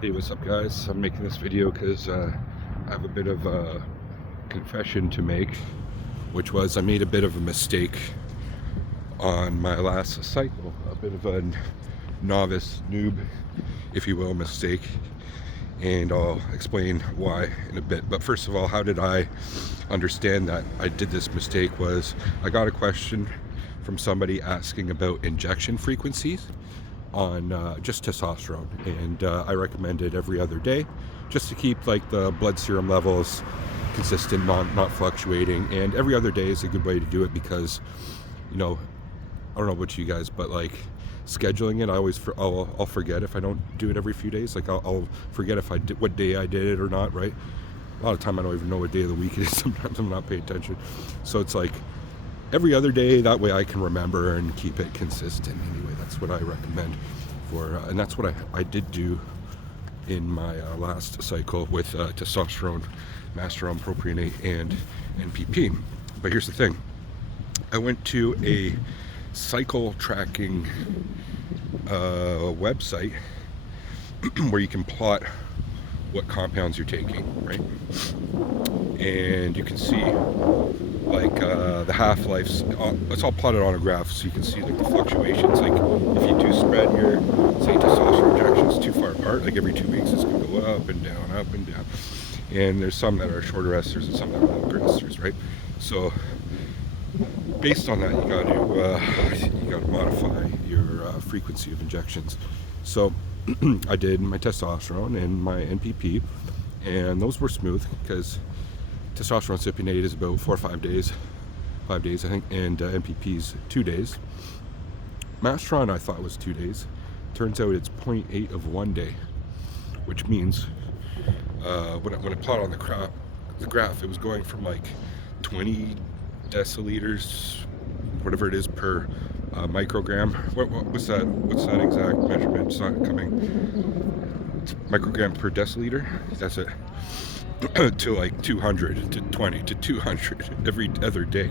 Hey, what's up, guys? I'm making this video because I have a bit of a confession to make, which was I made a bit of a mistake on my last cycle, a bit of a novice, noob, if you will, mistake, and I'll explain why in a bit. But first of all, how did I understand that I did this mistake was I got a question from somebody asking about injection frequencies on just testosterone, and I recommended every other day just to keep like the blood serum levels consistent, not fluctuating. And every other day is a good way to do it because, you know, I don't know about you guys, but like scheduling it, I'll forget if I don't do it every few days. Like I'll forget if I did what day I did it or not, right? A lot of time I don't even know what day of the week it is. Sometimes I'm not paying attention, so it's like every other day, that way I can remember and keep it consistent. Anyway, that's what I recommend for, and that's what I did do in my last cycle with testosterone, masteron, propionate, and NPP. But here's the thing, I went to a cycle tracking website where you can plot what compounds you're taking, right? And you can see like the half-lives, it's all plotted on a graph, so you can see like the fluctuations. Like if you do spread your, say, testosterone injections too far apart, like every 2 weeks it's going to go up and down, up and down. And there's some that are shorter esters and some that are longer esters, right? So based on that, you got to modify your frequency of injections. So I did my testosterone and my NPP, and those were smooth because testosterone cypionate is about 4 or 5 days, 5 days I think, and NPP's 2 days. Masteron I thought was 2 days. Turns out it's 0.8 of 1 day, which means when I plot on the graph, it was going from like 20 deciliters, whatever it is, per microgram. What's that exact measurement? It's not coming. It's microgram per deciliter. That's it. To like 200 to 20 to 200 every other day.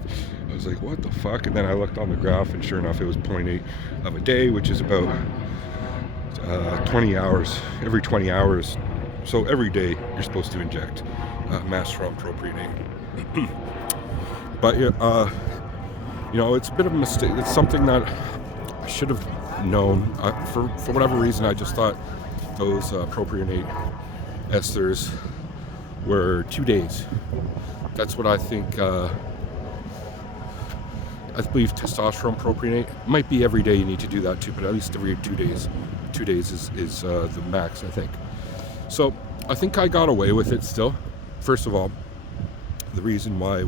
I was like, what the fuck? And then I looked on the graph, and sure enough, it was 0.8 of a day, which is about 20 hours. Every 20 hours. So every day you're supposed to inject masteron propionate. But it's a bit of a mistake. It's something that I should have known. For whatever reason, I just thought those propionate esters were 2 days. That's what I think. I believe testosterone propionate might be every day you need to do that too, but at least every 2 days. 2 days is the max, I think. So I think I got away with it still. First of all, the reason why it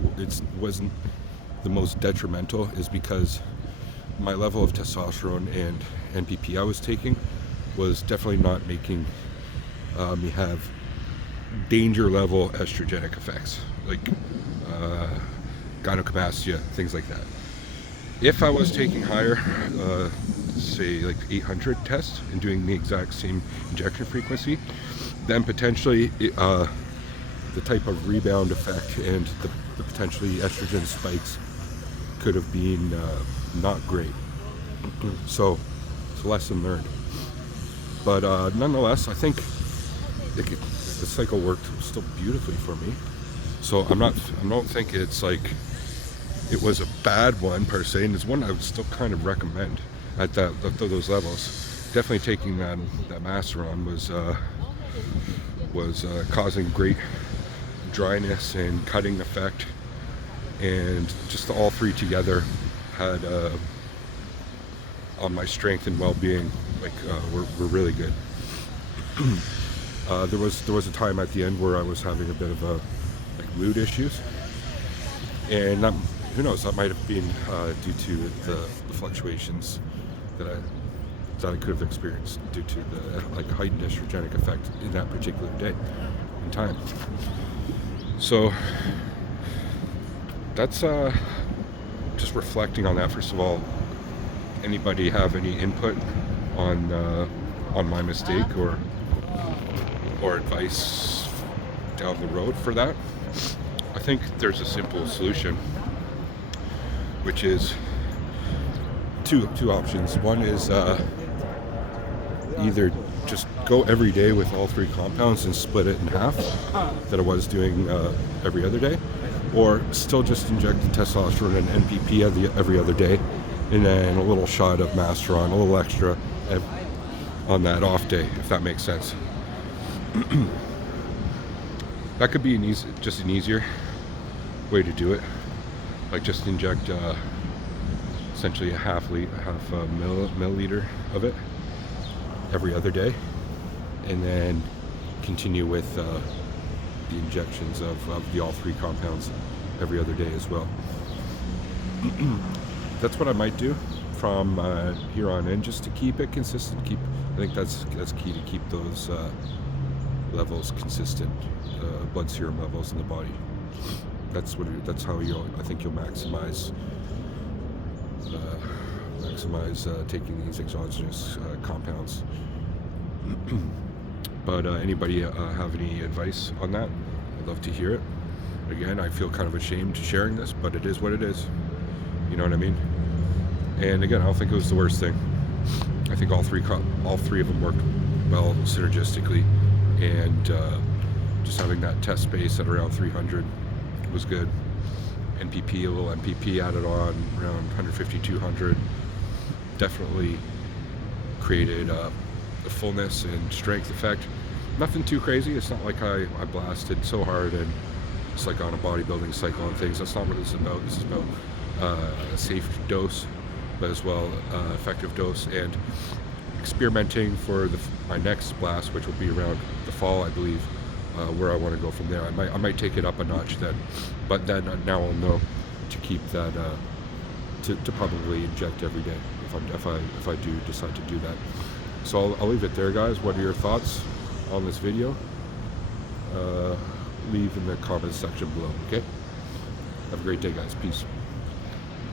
wasn't the most detrimental is because my level of testosterone and NPP I was taking was definitely not making me have danger level estrogenic effects like gynecomastia, things like that. If I was taking higher, say like 800 tests and doing the exact same injection frequency, then potentially the type of rebound effect and the potentially estrogen spikes could have been not great. So it's a lesson learned. But nonetheless, I think the cycle worked still beautifully for me. So I don't think it's like it was a bad one per se, and it's one I would still kind of recommend at those levels. Definitely taking that masteron was causing great dryness and cutting effect, and just all three together had on my strength and well-being were really good. There was a time at the end where I was having a bit of mood issues, and who knows, that might have been due to the fluctuations that I could have experienced due to the heightened estrogenic effect in that particular day in time. So that's just reflecting on that. First of all, anybody have any input on my mistake or advice down the road for that? I think there's a simple solution, which is two options. One is either just go every day with all 3 compounds and split it in half that I was doing every other day, or still just inject the testosterone and NPP every other day, and then a little shot of Masteron, a little extra on that off day, if that makes sense. That could be just an easier way to do it. Like just inject essentially a half milliliter of it every other day, and then continue with the injections of the all 3 compounds every other day as well. That's what I might do from here on in, just to keep it consistent. I think that's key, to keep those levels consistent, blood serum levels in the body. That's how I think you'll maximize taking these exogenous compounds. But anybody have any advice on that? I'd love to hear it. Again, I feel kind of ashamed sharing this, but it is what it is. You know what I mean? And again, I don't think it was the worst thing. I think all three of them worked well synergistically, and just having that test space at around 300 was good. NPP, a little NPP added on around 150, 200, definitely created a fullness and strength effect. Nothing too crazy. It's not like I blasted so hard and it's like on a bodybuilding cycle and things. That's not what it's about. This is about a safe dose, but as well effective dose, and experimenting for my next blast, which will be around the fall, I believe, where I want to go from there. I might take it up a notch then, but then now I'll know to keep that to probably inject every day if I do decide to do that. So I'll leave it there, guys. What are your thoughts on this video? Leave in the comments section below. Okay, have a great day, guys. Peace.